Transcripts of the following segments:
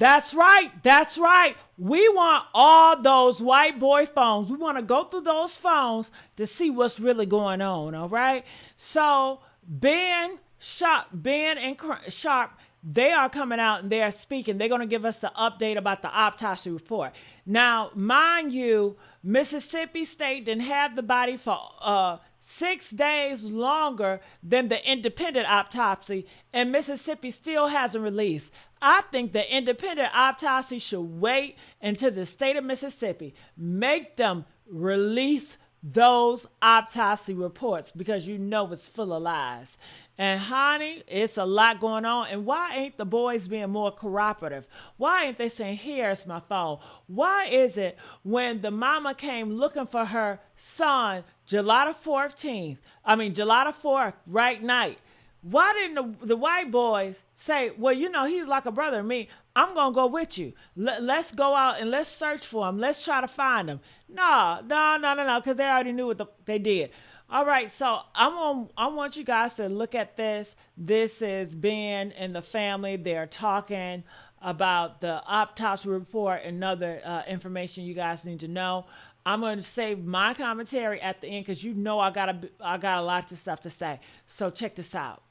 That's right. That's right. We want all those white boy phones. We want to go through those phones to see what's really going on. All right. So Ben and Sharp, they are coming out and they are speaking. They're going to give us the update about the autopsy report. Now, mind you, Mississippi State didn't have the body for 6 days longer than the independent autopsy, and Mississippi still hasn't released. I think the independent autopsy should wait until the state of Mississippi make them release those autopsy reports, because you know it's full of lies. And honey, it's a lot going on. And why ain't the boys being more cooperative? Why ain't they saying, here's my phone? Why is it when the mama came looking for her son July the 4th, right night, why didn't the white boys say, well, you know, he's like a brother to me. I'm going to go with you. Let's go out and let's search for him. Let's try to find him. No, because they already knew what they did. All right, so I want you guys to look at this. This is Ben and the family. They're talking about the autopsy report and other information you guys need to know. I'm going to save my commentary at the end because you know I got a lot of stuff to say. So check this out.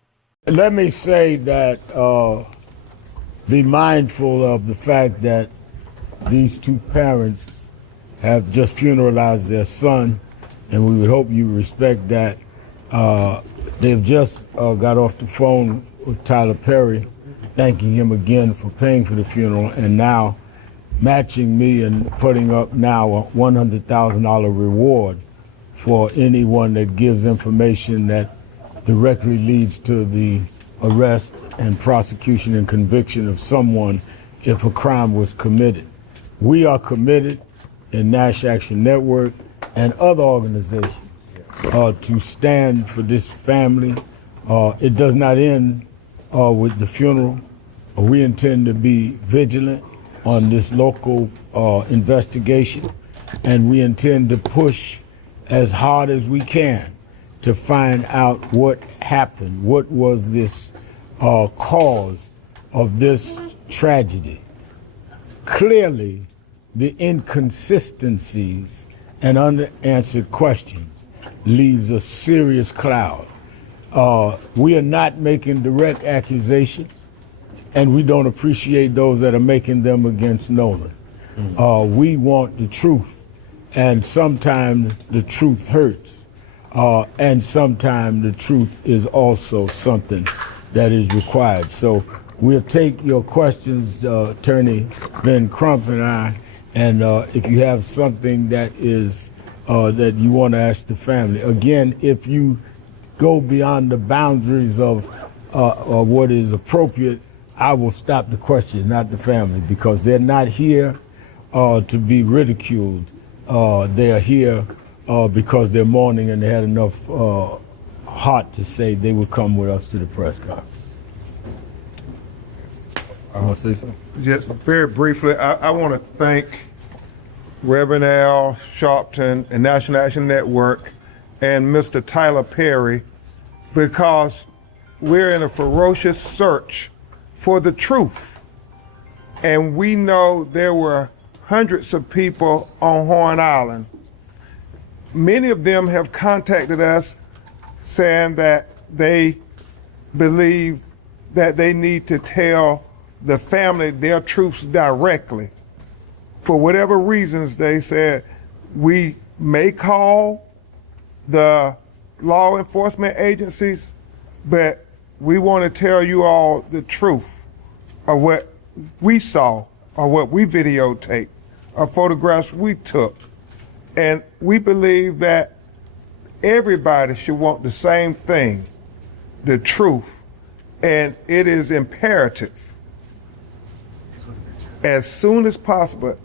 Let me say that be mindful of the fact that these two parents have just funeralized their son, and we would hope you respect that. They've just got off the phone with Tyler Perry, thanking him again for paying for the funeral, and now matching me and putting up now a $100,000 reward for anyone that gives information that directly leads to the arrest and prosecution and conviction of someone if a crime was committed. We are committed in Nash Action Network and other organizations to stand for this family. It does not end with the funeral. We intend to be vigilant on this local investigation, and we intend to push as hard as we can to find out what happened, what was this cause of this tragedy. Clearly, the inconsistencies and unanswered questions leaves a serious cloud. We are not making direct accusations, and we don't appreciate those that are making them against Nolan. We want the truth, and sometimes the truth hurts. And sometimes the truth is also something that is required. So we'll take your questions, Attorney Ben Crump and I, and if you have something that is that you want to ask the family. Again, if you go beyond the boundaries of what is appropriate, I will stop the question, not the family, because they're not here to be ridiculed. They are here because they're mourning, and they had enough heart to say they would come with us to the press conference. I want to say something? Just very briefly, I want to thank Reverend Al Sharpton and National Action Network and Mr. Tyler Perry, because we're in a ferocious search for the truth. And we know there were hundreds of people on Horn Island. Many of them have contacted us saying that they believe that they need to tell the family their truths directly. For whatever reasons, they said, we may call the law enforcement agencies, but we want to tell you all the truth of what we saw or what we videotaped or photographs we took. And we believe that everybody should want the same thing, the truth. And it is imperative, as soon as possible,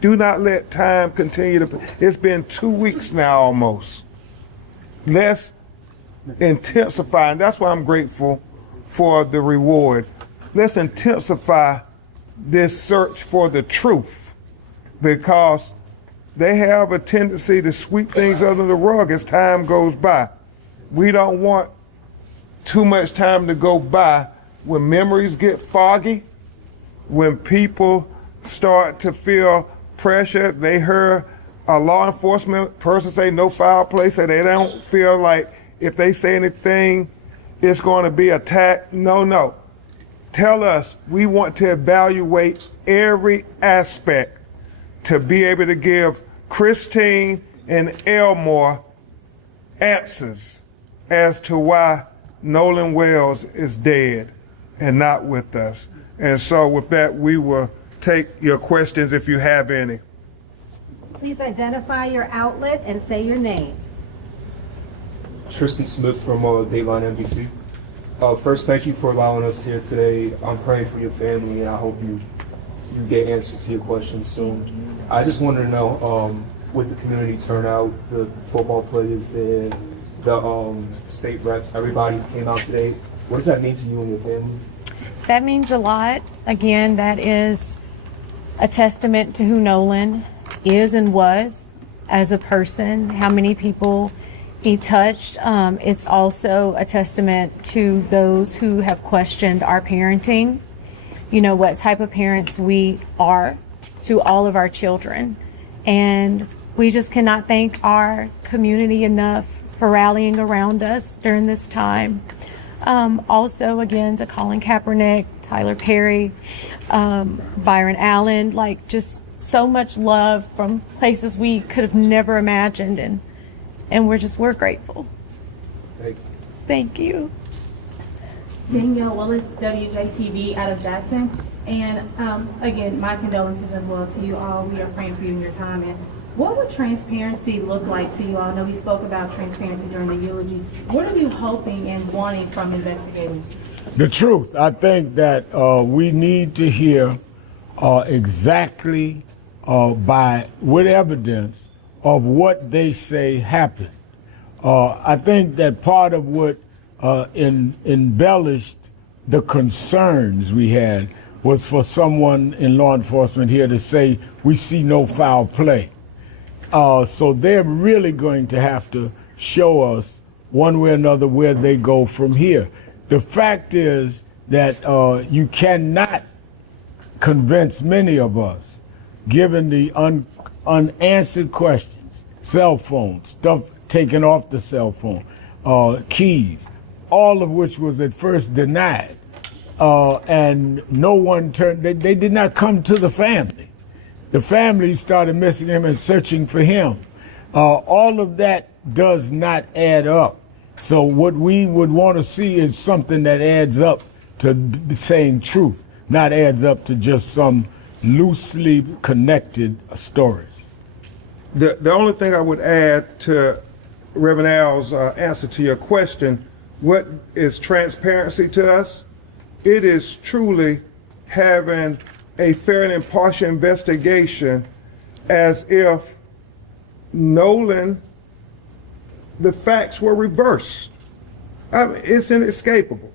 do not let time continue to, it's been 2 weeks now almost. Let's intensify, and that's why I'm grateful for the reward. Let's intensify this search for the truth, because they have a tendency to sweep things under the rug as time goes by. We don't want too much time to go by when memories get foggy when people start to feel pressure, they heard a law enforcement person say no foul play, so they don't feel like if they say anything, it's going to be attacked. No. Tell us. We want to evaluate every aspect to be able to give Christine and Elmore answers as to why Nolan Wells is dead and not with us. And so with that, we will take your questions if you have any. Please identify your outlet and say your name. Tristan Smith from Dateline NBC. First, thank you for allowing us here today. I'm praying for your family, and I hope you get answers to your questions soon. I just wanted to know, with the community turnout, the football players, the state reps, everybody came out today. What does that mean to you and your family? That means a lot. Again, that is a testament to who Nolan is and was as a person, how many people he touched. It's also a testament to those who have questioned our parenting, what type of parents we are to all of our children. And we just cannot thank our community enough for rallying around us during this time. Also, again, to Colin Kaepernick, Tyler Perry, Byron Allen, just so much love from places we could have never imagined, and we're grateful. Thank you. Danielle Willis, WJTV out of Jackson. And again, my condolences as well to you all. We are praying for you in your time. And what would transparency look like to you all? I know we spoke about transparency during the eulogy. What are you hoping and wanting from investigators? The truth. I think that we need to hear exactly with evidence of what they say happened. I think that part of what embellished the concerns we had was for someone in law enforcement here to say, we see no foul play. So they're really going to have to show us one way or another where they go from here. The fact is that you cannot convince many of us, given the unanswered questions, cell phones, stuff taken off the cell phone, keys, all of which was at first denied. And no one they did not come to the family. The family started missing him and searching for him. All of that does not add up. So what we would want to see is something that adds up to saying truth, not adds up to just some loosely connected stories. The only thing I would add to Reverend Al's answer to your question, what is transparency to us? It is truly having a fair and impartial investigation as if Nolan, the facts were reversed. I mean, it's inescapable.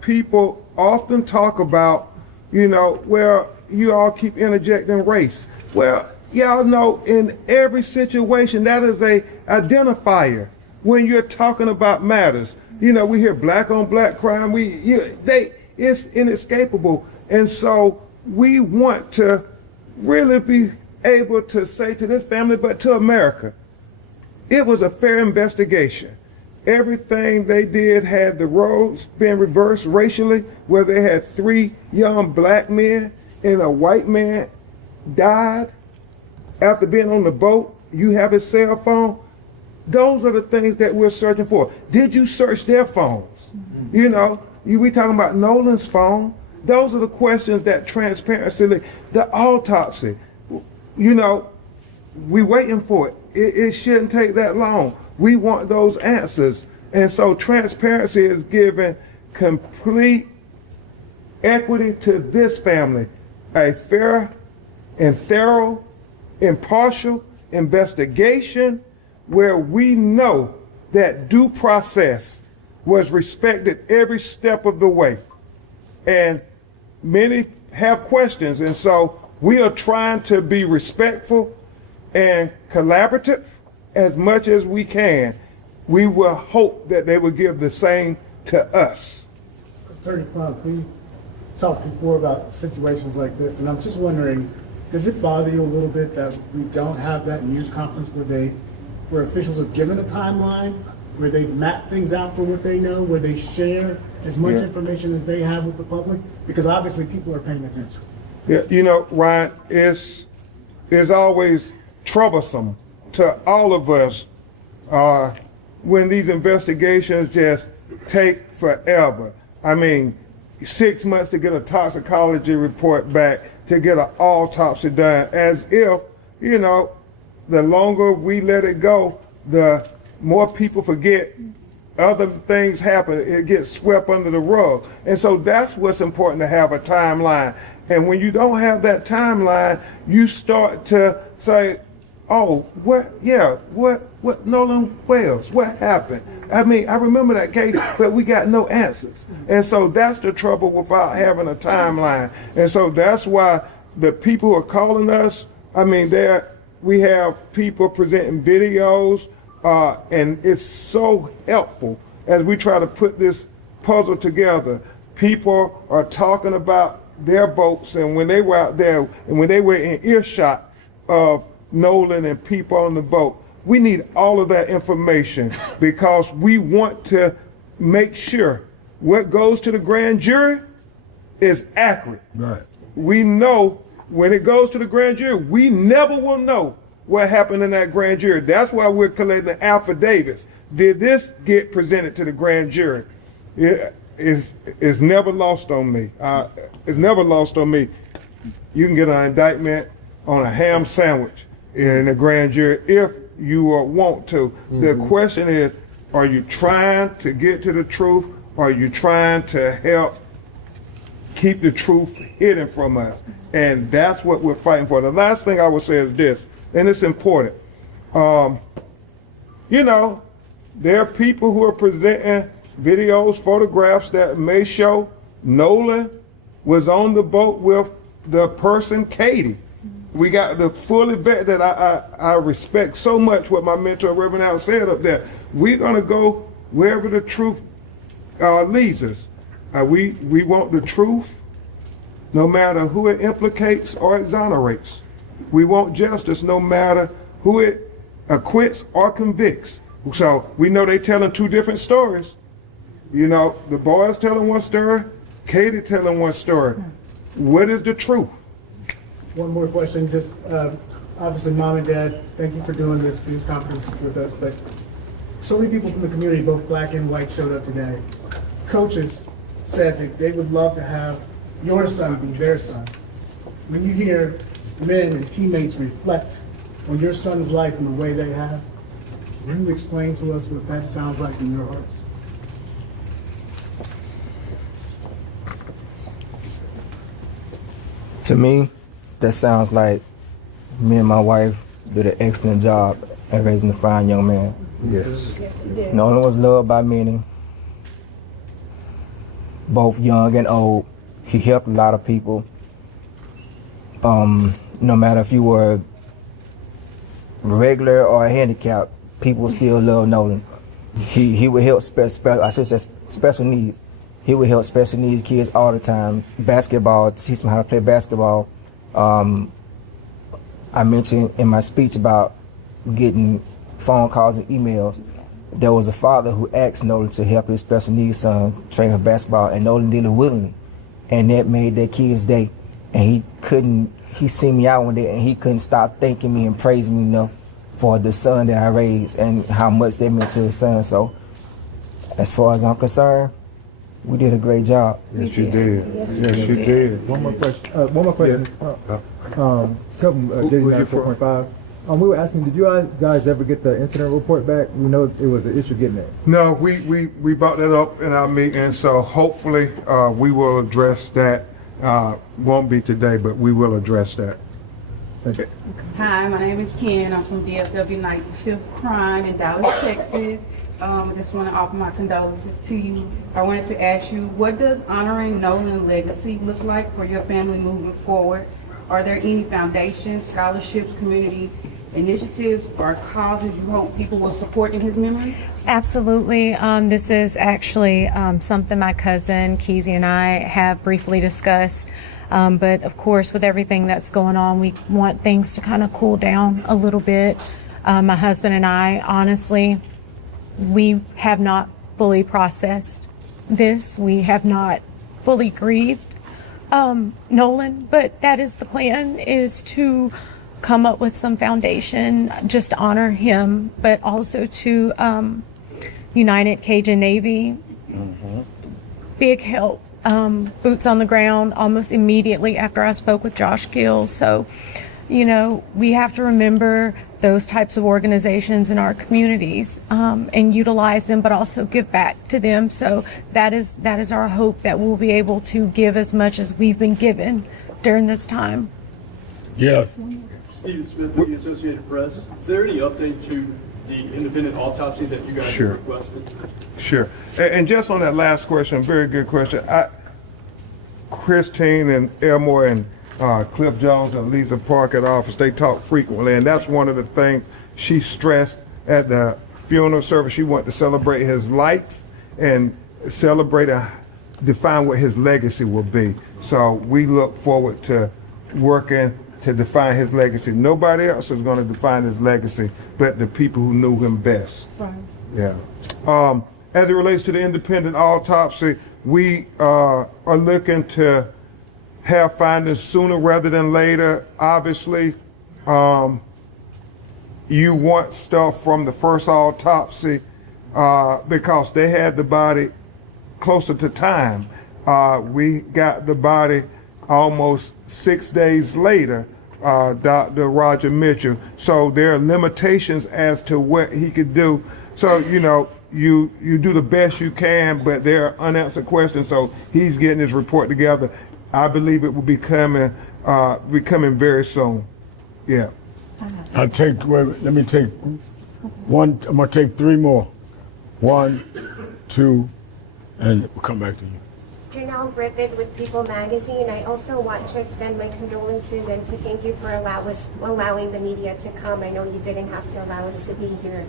People often talk about, well, you all keep interjecting race. Well, y'all know in every situation that is a identifier when you're talking about matters. We hear black on black crime. It's inescapable. And so we want to really be able to say to this family, but to America, it was a fair investigation. Everything they did had the roles been reversed racially, where they had 3 young black men and a white man died after being on the boat. You have his cell phone. Those are the things that we're searching for. Did you search their phones? We talking about Nolan's phone. Those are the questions that transparency, the autopsy, we waiting for it. It shouldn't take that long. We want those answers. And so transparency is giving complete equity to this family, a fair and thorough, impartial investigation where we know that due process was respected every step of the way. And many have questions, and so we are trying to be respectful and collaborative as much as we can. We will hope that they will give the same to us. Attorney Crump, please. talked before about situations like this, and I'm just wondering, does it bother you a little bit that we don't have that news conference where officials are given a timeline, where they map things out for what they know, where they share as much information as they have with the public? Because obviously people are paying attention. Yeah, you know, Ryan, it's always troublesome to all of us when these investigations just take forever. I mean, 6 months to get a toxicology report back, to get an autopsy done, as if, you know, the longer we let it go, the more people forget, other things happen, it gets swept under the rug. And so that's what's important, to have a timeline. And when you don't have that timeline, you start to say, oh, what Nolan Wells, what happened? I mean, I remember that case, but we got no answers. And so that's the trouble without having a timeline. And so that's why the people who are calling us, I mean, we have people presenting videos, and it's so helpful as we try to put this puzzle together. People are talking about their boats, and when they were out there, and when they were in earshot of Nolan and people on the boat, we need all of that information because we want to make sure what goes to the grand jury is accurate. Right. We know when it goes to the grand jury, we never will know what happened in that grand jury. That's why we're collecting the affidavits. Did this get presented to the grand jury? It's never lost on me. It's never lost on me. You can get an indictment on a ham sandwich in the grand jury if you want to. Mm-hmm. The question is, are you trying to get to the truth, or are you trying to help keep the truth hidden from us? And that's what we're fighting for. The last thing I would say is this, and it's important. You know, there are people who are presenting videos, photographs that may show Nolan was on the boat with the person, Katie. We got to fully bet that I respect so much what my mentor, Reverend Al, said up there. We're going to go wherever the truth leads us. We want the truth no matter who it implicates or exonerates. We want justice no matter who it acquits or convicts. So we know they're telling two different stories. You know, the boys telling one story, Katie telling one story. What is the truth? One more question, just obviously Mom and Dad, thank you for doing this news conference with us, but so many people from the community, both black and white, showed up today. Coaches said that they would love to have your son be their son. When you hear men and teammates reflect on your son's life in the way they have, will you explain to us what that sounds like in your hearts? To me, that sounds like me and my wife did an excellent job at raising a fine young man. Yes. Nolan was loved by many, both young and old. He helped a lot of people. No matter if you were regular or handicapped, people still love Nolan. He would help special needs. He would help special needs kids all the time. Basketball, teach them how to play basketball. I mentioned in my speech about getting phone calls and emails. There was a father who asked Nolan to help his special needs son train for basketball, and Nolan did it willingly. And that made that kid's day. And he seen me out one day and he couldn't stop thanking me and praising me enough for the son that I raised and how much that meant to his son. So as far as I'm concerned, we did a great job. Yes, you did. Yes, you did. One more question. Kelvin, JD 4.5. We were asking, did you guys ever get the incident report back? We know it was an issue getting it. No, we brought that up in our meeting, so hopefully we will address that. Won't be today, but we will address that. Okay. Hi, my name is Ken. I'm from DFW Night Shift Crime in Dallas, Texas. I just want to offer my condolences to you. I wanted to ask you, what does honoring Nolan's legacy look like for your family moving forward? Are there any foundations, scholarships, community initiatives or causes you hope people will support in his memory? Absolutely. This is actually something my cousin Keezy and I have briefly discussed. But of course, with everything that's going on, we want things to kind of cool down a little bit. My husband and I, honestly, we have not fully processed this. We have not fully grieved Nolan, but that is the plan, is to come up with some foundation just to honor him, but also to United Cajun Navy. Big help. Boots on the ground almost immediately after I spoke with Josh Gill. So, you know, we have to remember those types of organizations in our communities and utilize them, but also give back to them. So that is our hope, that we'll be able to give as much as we've been given during this time. Yes. Stephen Smith with the Associated Press. Is there any update to the independent autopsy that you guys Sure. requested? Sure. And just on that last question, very good question. Christine and Elmore and Cliff Jones and Lisa Park at the office, they talk frequently, and that's one of the things she stressed at the funeral service. She wanted to celebrate his life and celebrate and define what his legacy will be. So we look forward to working to define his legacy. Nobody else is going to define his legacy but the people who knew him best. Sorry. Yeah. As it relates to the independent autopsy, we are looking to have findings sooner rather than later. Obviously, you want stuff from the first autopsy because they had the body closer to time. We got the body almost 6 days later, Dr. Roger Mitchell. So there are limitations as to what he could do. So, you know, you do the best you can, but there are unanswered questions. So he's getting his report together. I believe it will be coming very soon. Yeah. Let me take one. I'm gonna take three more. 1, 2, and we'll come back to you. Janelle Griffith with People Magazine. I also want to extend my condolences and to thank you for allowing the media to come. I know you didn't have to allow us to be here.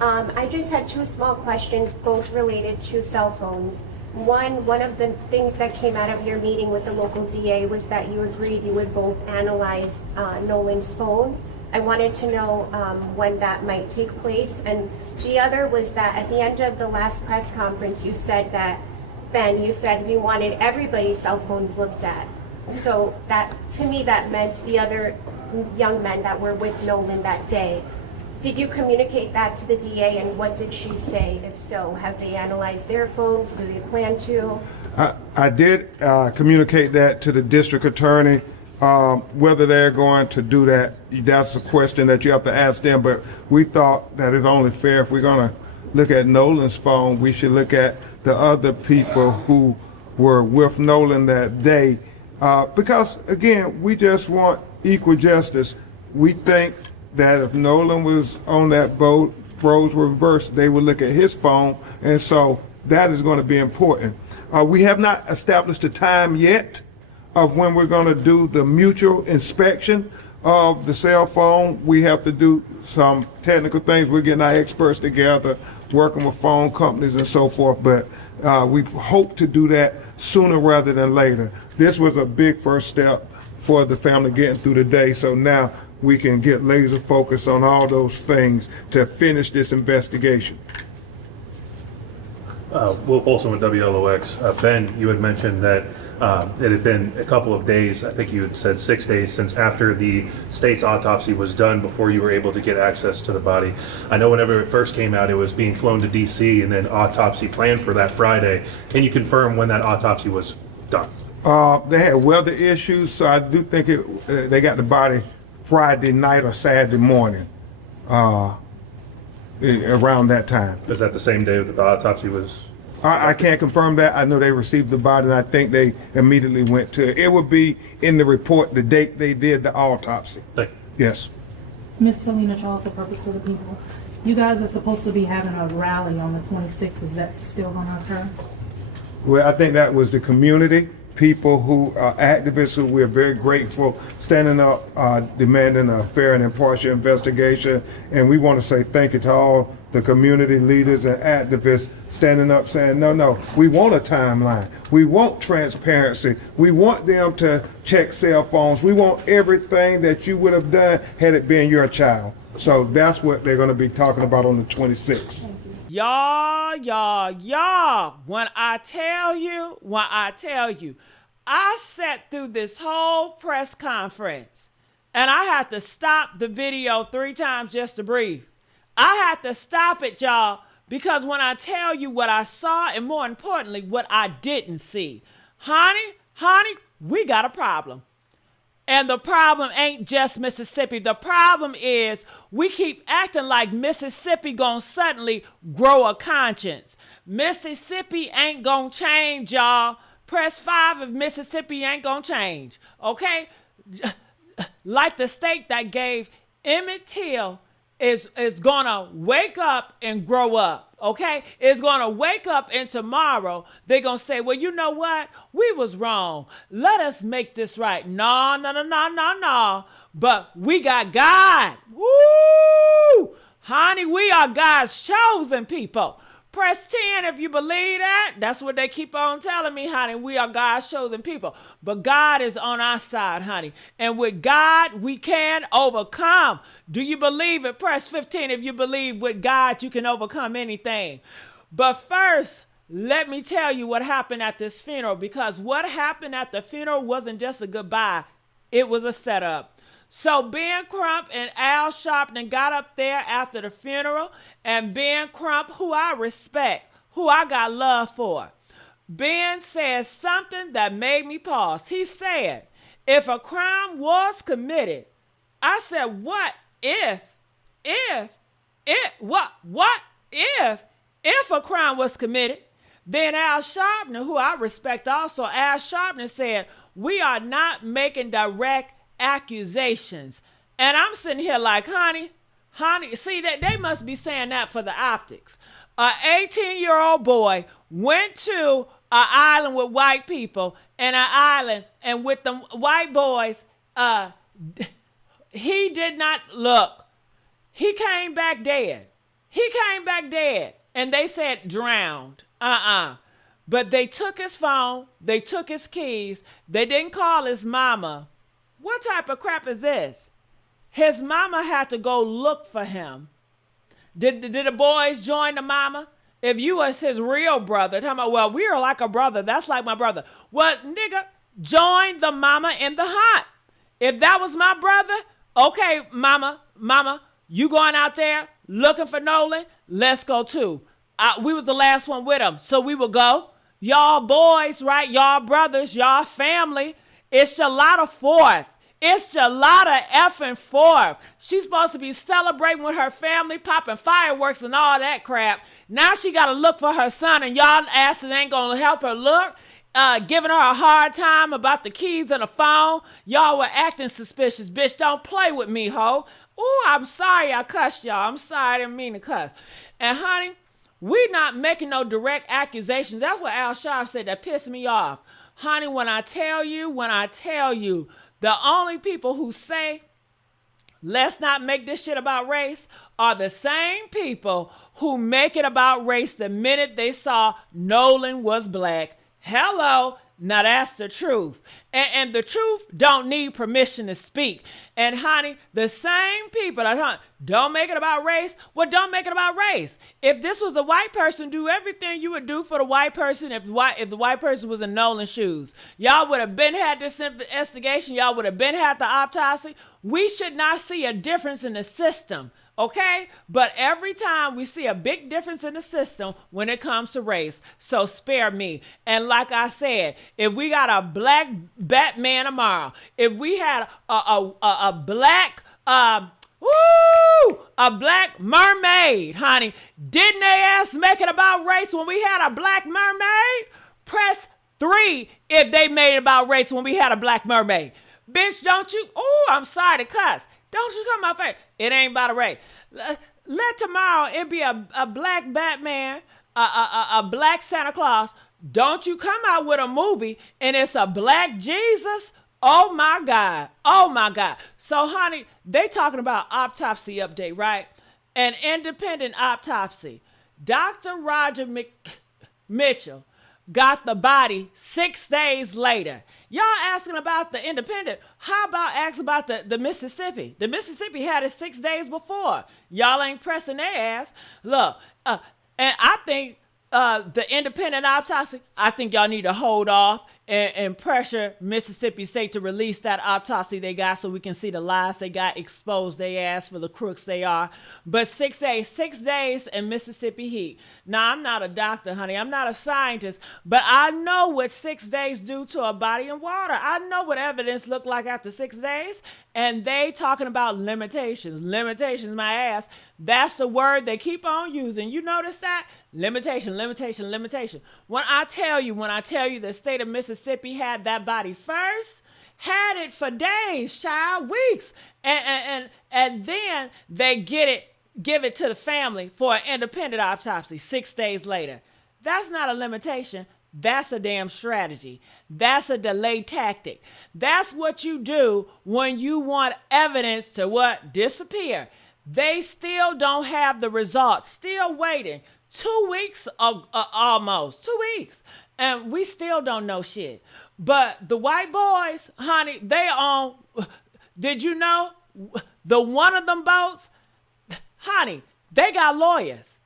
I just had two small questions, both related to cell phones. One of the things that came out of your meeting with the local DA was that you agreed you would both analyze Nolan's phone. I wanted to know when that might take place. And the other was that at the end of the last press conference, you said that, Ben, you said you wanted everybody's cell phones looked at. So that, to me, that meant the other young men that were with Nolan that day. Did you communicate that to the DA, and what did she say? If so, have they analyzed their phones? Do they plan to? I did communicate that to the district attorney. Whether they're going to do that, that's a question that you have to ask them. But we thought that it's only fair, if we're going to look at Nolan's phone, we should look at the other people who were with Nolan that day. Because, again, we just want equal justice. We think that if Nolan was on that boat, roles were reversed, they would look at his phone, and so that is going to be important. We have not established a time yet of when we're going to do the mutual inspection of the cell phone. We have to do some technical things. We're getting our experts together, working with phone companies and so forth, but we hope to do that sooner rather than later. This was a big first step for the family getting through the day, so now we can get laser focused on all those things to finish this investigation. Will Olson with WLOX. Ben, you had mentioned that it had been a couple of days, I think you had said 6 days, since after the state's autopsy was done before you were able to get access to the body. I know whenever it first came out, it was being flown to DC and then autopsy planned for that Friday. Can you confirm when that autopsy was done? They had weather issues, so I do think they got the body Friday night or Saturday morning, around that time. Is that the same day that the autopsy was? I can't confirm that. I know they received the body, and I think they immediately went to it. It would be in the report the date they did the autopsy. Yes. Miss Selena Charles, the Purpose for the People. You guys are supposed to be having a rally on the 26th. Is that still going to occur? Well, I think that was the community people who are activists who we're very grateful, standing up, demanding a fair and impartial investigation. And we want to say thank you to all the community leaders and activists standing up saying, no, we want a timeline. We want transparency. We want them to check cell phones. We want everything that you would have done had it been your child. So that's what they're going to be talking about on the 26th. Y'all, when I tell you, I sat through this whole press conference and I had to stop the video 3 times just to breathe. I had to stop it, y'all, because when I tell you what I saw and more importantly, what I didn't see, honey, we got a problem. And the problem ain't just Mississippi. The problem is we keep acting like Mississippi gonna suddenly grow a conscience. Mississippi ain't gonna change, y'all. Press 5 if Mississippi ain't gonna change, okay? Like the state that gave Emmett Till is gonna wake up and grow up, okay? It's gonna wake up and tomorrow they're gonna say, well, you know what? We was wrong. Let us make this right. No. But we got God. Woo! Honey, we are God's chosen people. Press 10 if you believe that. That's what they keep on telling me, honey. We are God's chosen people. But God is on our side, honey. And with God, we can overcome. Do you believe it? Press 15 if you believe with God you can overcome anything. But first, let me tell you what happened at this funeral. Because what happened at the funeral wasn't just a goodbye. It was a setup. So Ben Crump and Al Sharpton got up there after the funeral, and Ben Crump, who I respect, who I got love for, Ben said something that made me pause. He said, if a crime was committed, I said, what if a crime was committed? Then Al Sharpton, who I respect also, Al Sharpton said, we are not making direct accusations. And I'm sitting here like, honey, see that they must be saying that for the optics. An 18-year-old boy went to an island with white people, and with the white boys, he did not look. He came back dead. And they said drowned. But they took his phone, they took his keys, they didn't call his mama. What type of crap is this? His mama had to go look for him. Did the boys join the mama? If you was his real brother, talking about, well, we are like a brother. That's like my brother. Well, nigga, join the mama in the hunt. If that was my brother, okay, mama, you going out there looking for Nolan? Let's go too. We was the last one with him, so we will go. Y'all boys, right? Y'all brothers, y'all family. It's Shalata 4th. It's Shalata effing 4th. She's supposed to be celebrating with her family, popping fireworks and all that crap. Now she got to look for her son, and y'all asses ain't going to help her look. Giving her a hard time about the keys and the phone. Y'all were acting suspicious. Bitch, don't play with me, ho. Ooh, I'm sorry I cussed y'all. I'm sorry, I didn't mean to cuss. And honey, we not making no direct accusations. That's what Al Sharpton said that pissed me off. Honey, when I tell you, the only people who say, let's not make this shit about race, are the same people who make it about race the minute they saw Nolan was black. Hello. Now that's the truth. And the truth don't need permission to speak. And honey, the same people that don't make it about race, well, don't make it about race. If this was a white person, do everything you would do for the white person if the white person was in Nolan's shoes. Y'all would have been had this investigation. Y'all would have been had the autopsy. We should not see a difference in the system. Okay? But every time we see a big difference in the system when it comes to race. So spare me. And like I said, if we got a black Batman tomorrow, if we had a black mermaid, honey, didn't they ask make it about race when we had a black mermaid? Press 3 if they made it about race when we had a black mermaid. Bitch, don't you? Oh, I'm sorry to cuss. Don't you come my face. It ain't about a race. Let tomorrow it be a black Batman, a black Santa Claus, Don't you come out with a movie and it's a black Jesus. Oh my God. Oh my God. So honey, they talking about autopsy update, right? An independent autopsy. Dr. Roger Mitchell got the body 6 days later. Y'all asking about the independent. How about asking about the Mississippi? The Mississippi had it 6 days before. Y'all ain't pressing their ass. Look, and I think the independent autopsy, I think y'all need to hold off and pressure Mississippi State to release that autopsy they got so we can see the lies they got, expose their ass for the crooks they are. But 6 days in Mississippi heat. Now, I'm not a doctor, honey. I'm not a scientist, but I know what 6 days do to a body in water. I know what evidence look like after 6 days, and they talking about limitations. Limitations, my ass. That's the word they keep on using. You notice that? Limitation. When I tell you the state of Mississippi had that body first, had it for days, child, weeks, and then they give it to the family for an independent autopsy 6 days later. That's not a limitation. That's a damn strategy. That's a delay tactic. That's what you do when you want evidence to what? Disappear. They still don't have the results. Still waiting. 2 weeks almost. 2 weeks. And we still don't know shit. But the white boys, honey, they on, did you know, the one of them boats, honey, they got lawyers.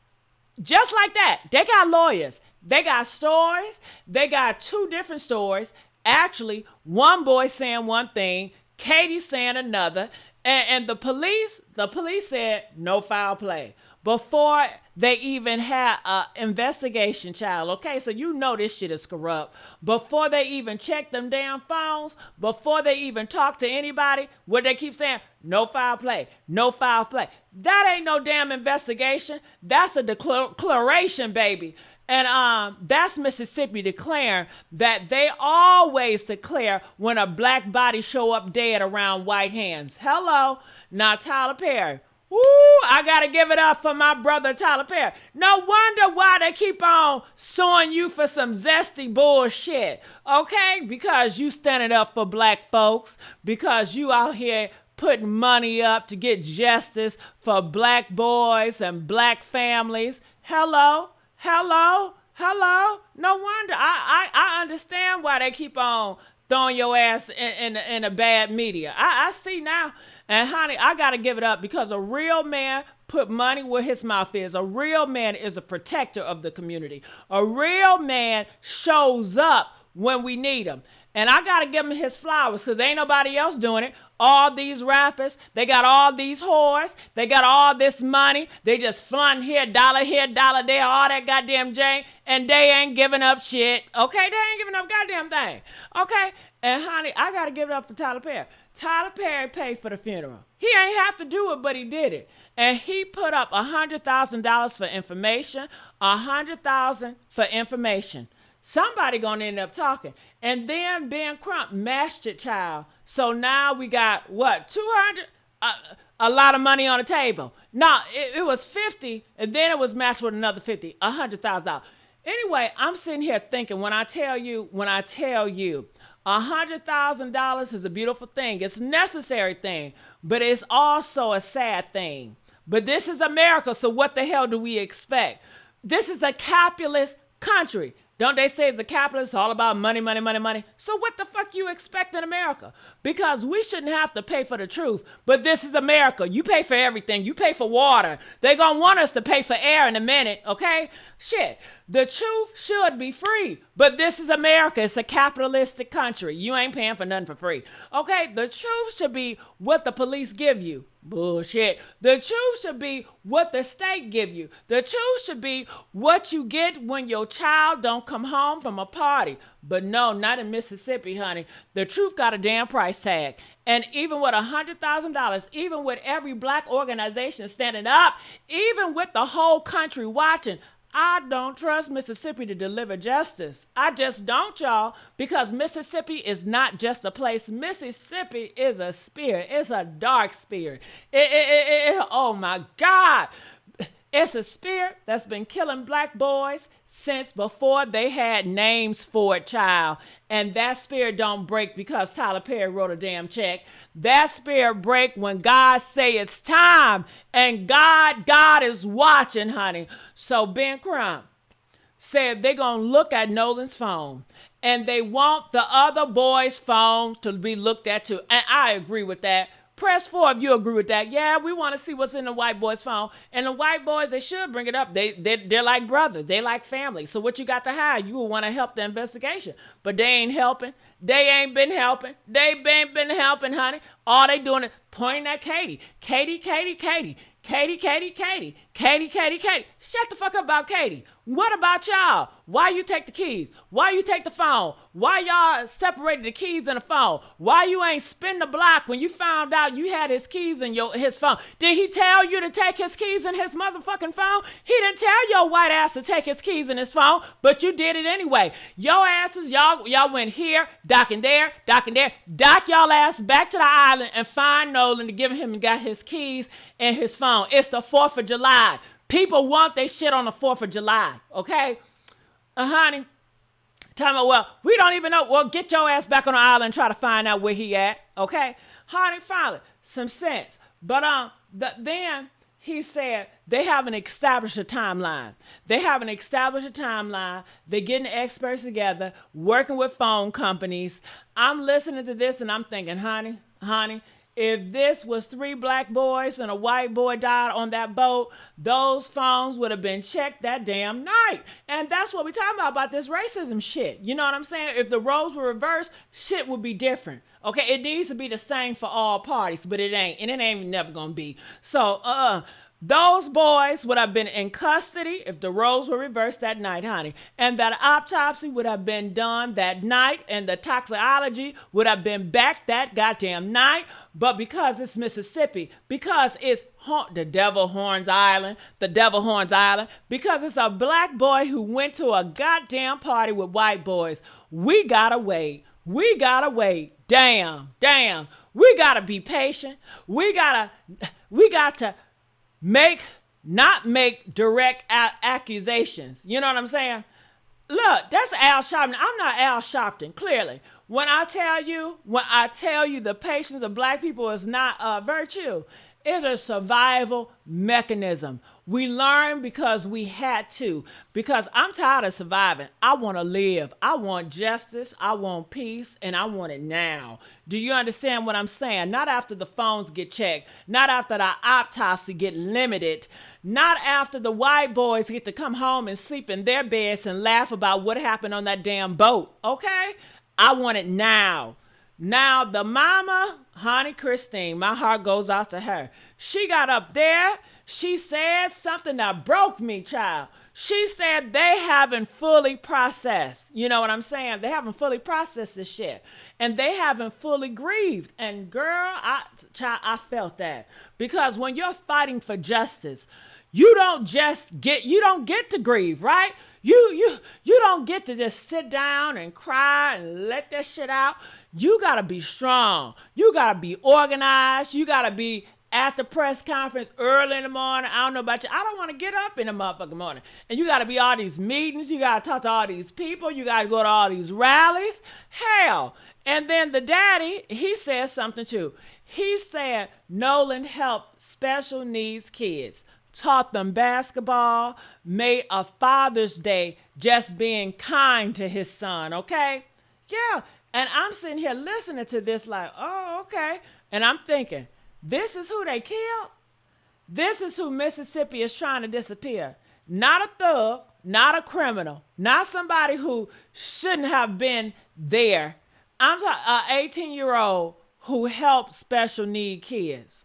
Just like that. They got lawyers. They got stories. They got 2 different stories. Actually, one boy saying one thing, Katie saying another. And the police said no foul play before they even had an investigation, child. Okay, so you know this shit is corrupt. Before they even check them damn phones, before they even talk to anybody, what they keep saying, no foul play, no foul play. That ain't no damn investigation. That's a declaration, baby. And that's Mississippi declaring that they always declare when a black body show up dead around white hands. Hello. Now, Tyler Perry. Woo, I got to give it up for my brother, Tyler Perry. No wonder why they keep on suing you for some zesty bullshit. Okay? Because you standing up for black folks. Because you out here putting money up to get justice for black boys and black families. Hello. No wonder. I understand why they keep on throwing your ass in a bad media. I see now. And honey, I got to give it up because a real man put money where his mouth is. A real man is a protector of the community. A real man shows up when we need him. And I got to give him his flowers because ain't nobody else doing it. All these rappers, they got all these whores. They got all this money. They just flaunt here, dollar there, all that goddamn jang. And they ain't giving up shit. Okay, they ain't giving up goddamn thing. Okay, and honey, I got to give it up for Tyler Perry. Tyler Perry paid for the funeral. He ain't have to do it, but he did it. And he put up $100,000 for information, $100,000 for information. Somebody gonna end up talking. And then Ben Crump mashed it, child. So now we got, what, 200? A lot of money on the table. No, it was 50, and then it was matched with another 50, $100,000. Anyway, I'm sitting here thinking, when I tell you, $100,000 is a beautiful thing. It's a necessary thing, but it's also a sad thing. But this is America, so what the hell do we expect? This is a capitalist country. Don't they say it's a capitalist, all about money? So what the fuck you expect in America? Because we shouldn't have to pay for the truth. But this is America. You pay for everything. You pay for water. They're going to want us to pay for air in a minute, okay? Shit. The truth should be free. But this is America. It's a capitalistic country. You ain't paying for nothing for free. Okay? The truth should be what the police give you. Bullshit. The truth should be what the state give you. The truth should be what you get when your child don't come home from a party. But no, not in Mississippi, honey. The truth got a damn price tag. And even with $100,000, even with every black organization standing up, even with the whole country watching, I don't trust Mississippi to deliver justice. I just don't, y'all, because Mississippi is not just a place. Mississippi is a spirit. It's a dark spirit. Oh, my God. It's a spirit that's been killing black boys since before they had names for it, child. And that spirit don't break because Tyler Perry wrote a damn check. That spirit break when God say it's time. And God is watching, honey. So Ben Crump said they're going to look at Nolan's phone. And they want the other boy's phone to be looked at too. And I agree with that. Press 4 if you agree with that. Yeah, we want to see what's in the white boy's phone. And the white boys, they should bring it up. They're like brothers. They like family. So what you got to hide? You will want to help the investigation. But they ain't helping. They ain't been helping. They ain't been helping, honey. All they doing is pointing at Katie. Katie. Shut the fuck up about Katie. What about y'all? Why you take the keys? Why you take the phone? Why y'all separated the keys and the phone? Why you ain't spin the block when you found out you had his keys in his phone? Did he tell you to take his keys in his motherfucking phone? He didn't tell your white ass to take his keys in his phone, but you did it anyway. Your asses, y'all went here, docking there. Dock y'all ass back to the island and find Nolan to give him and got his keys and his phone. It's the 4th of July. People want their shit on the 4th of July, okay? Honey, tell me, well, we don't even know. Well, get your ass back on the island and try to find out where he at, okay? Honey, finally, some sense. But then he said they haven't established a timeline. They're getting the experts together, working with phone companies. I'm listening to this and I'm thinking, honey, if this was 3 black boys and a white boy died on that boat, those phones would have been checked that damn night. And that's what we're talking about this racism shit. You know what I'm saying? If the roles were reversed, shit would be different. Okay, it needs to be the same for all parties, but it ain't. And it ain't never gonna be. So, those boys would have been in custody if the roles were reversed that night, honey. And that autopsy would have been done that night, and the toxicology would have been back that goddamn night. But because it's Mississippi, because it's the Devil Horns Island, because it's a black boy who went to a goddamn party with white boys, we gotta wait. Damn. We gotta be patient. We got to not make direct accusations. You know what I'm saying? Look, that's Al Sharpton. I'm not Al Sharpton, clearly. When I tell you the patience of black people is not a virtue, it's a survival mechanism. We learn because we had to. Because I'm tired of surviving. I want to live. I want justice. I want peace. And I want it now. Do you understand what I'm saying? Not after the phones get checked. Not after the autopsy get limited. Not after the white boys get to come home and sleep in their beds and laugh about what happened on that damn boat. Okay? I want it now. Now, the mama, honey Christine, my heart goes out to her. She got up there. She said something that broke me, child. She said they haven't fully processed. You know what I'm saying? They haven't fully processed this shit. And they haven't fully grieved. And girl, I felt that. Because when you're fighting for justice, you don't get to grieve, right? You don't get to just sit down and cry and let that shit out. You gotta be strong. You gotta be organized. You gotta be at the press conference early in the morning. I don't know about you. I don't want to get up in the motherfucking morning. And you got to be all these meetings. You got to talk to all these people. You got to go to all these rallies. Hell. And then the daddy, he said something too. He said Nolan helped special needs kids, taught them basketball, made a Father's Day just being kind to his son, okay? Yeah. And I'm sitting here listening to this like, oh, okay. And I'm thinking, this is who they killed? This is who Mississippi is trying to disappear. Not a thug, not a criminal, not somebody who shouldn't have been there. I'm talking an 18-year-old who helped special need kids.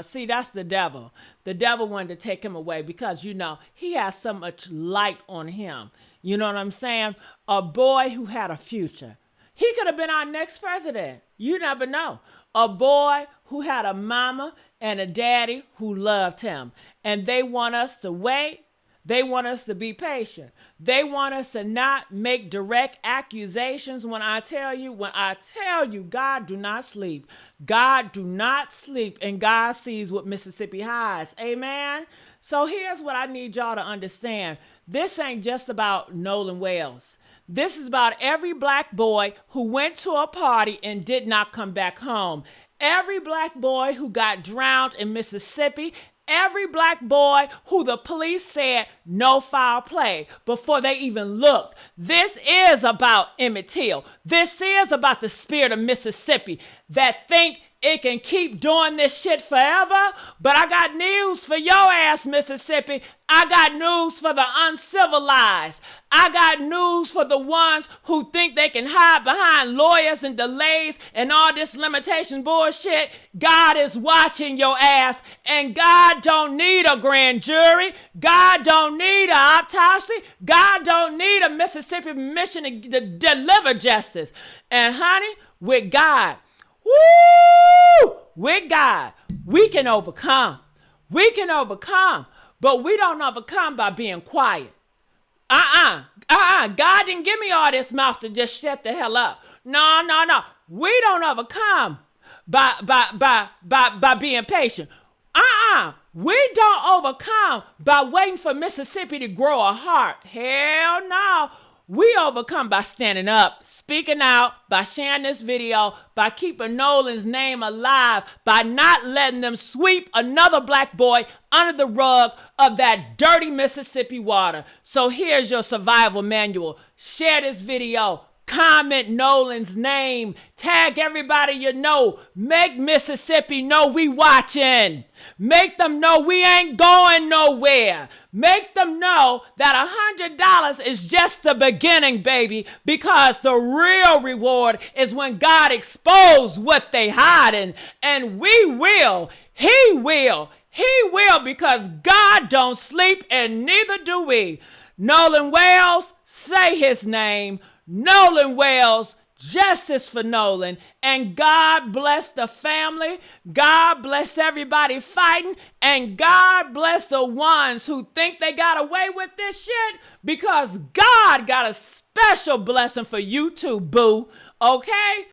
See, that's the devil. The devil wanted to take him away because, you know, he has so much light on him. You know what I'm saying? A boy who had a future. He could have been our next president. You never know. A boy who had a mama and a daddy who loved him. And they want us to wait. They want us to be patient. They want us to not make direct accusations. When I tell you, God do not sleep. God do not sleep, and God sees what Mississippi hides. Amen? So here's what I need y'all to understand. This ain't just about Nolan Wales. This is about every black boy who went to a party and did not come back home. Every black boy who got drowned in Mississippi. Every black boy who the police said no foul play before they even looked. This is about Emmett Till. This is about the spirit of Mississippi that think it can keep doing this shit forever. But I got news for your ass, Mississippi. I got news for the uncivilized. I got news for the ones who think they can hide behind lawyers and delays and all this limitation bullshit. God is watching your ass, and God don't need a grand jury. God don't need an autopsy. God don't need a Mississippi mission to deliver justice. And honey, with God, with God, we can overcome. We can overcome, but we don't overcome by being quiet. God didn't give me all this mouth to just shut the hell up. No. We don't overcome by being patient. We don't overcome by waiting for Mississippi to grow a heart. Hell no. We overcome by standing up, speaking out, by sharing this video, by keeping Nolan's name alive, by not letting them sweep another black boy under the rug of that dirty Mississippi water. So here's your survival manual. Share this video. Comment Nolan's name. Tag everybody you know. Make Mississippi know we watching. Make them know we ain't going nowhere. Make them know that $100 is just the beginning, baby, because the real reward is when God exposes what they hiding. And we will. He will. He will, because God don't sleep and neither do we. Nolan Wales, say his name. Nolan Wales, justice for Nolan. And God bless the family. God bless everybody fighting. And God bless the ones who think they got away with this shit, because God got a special blessing for you too, boo. Okay?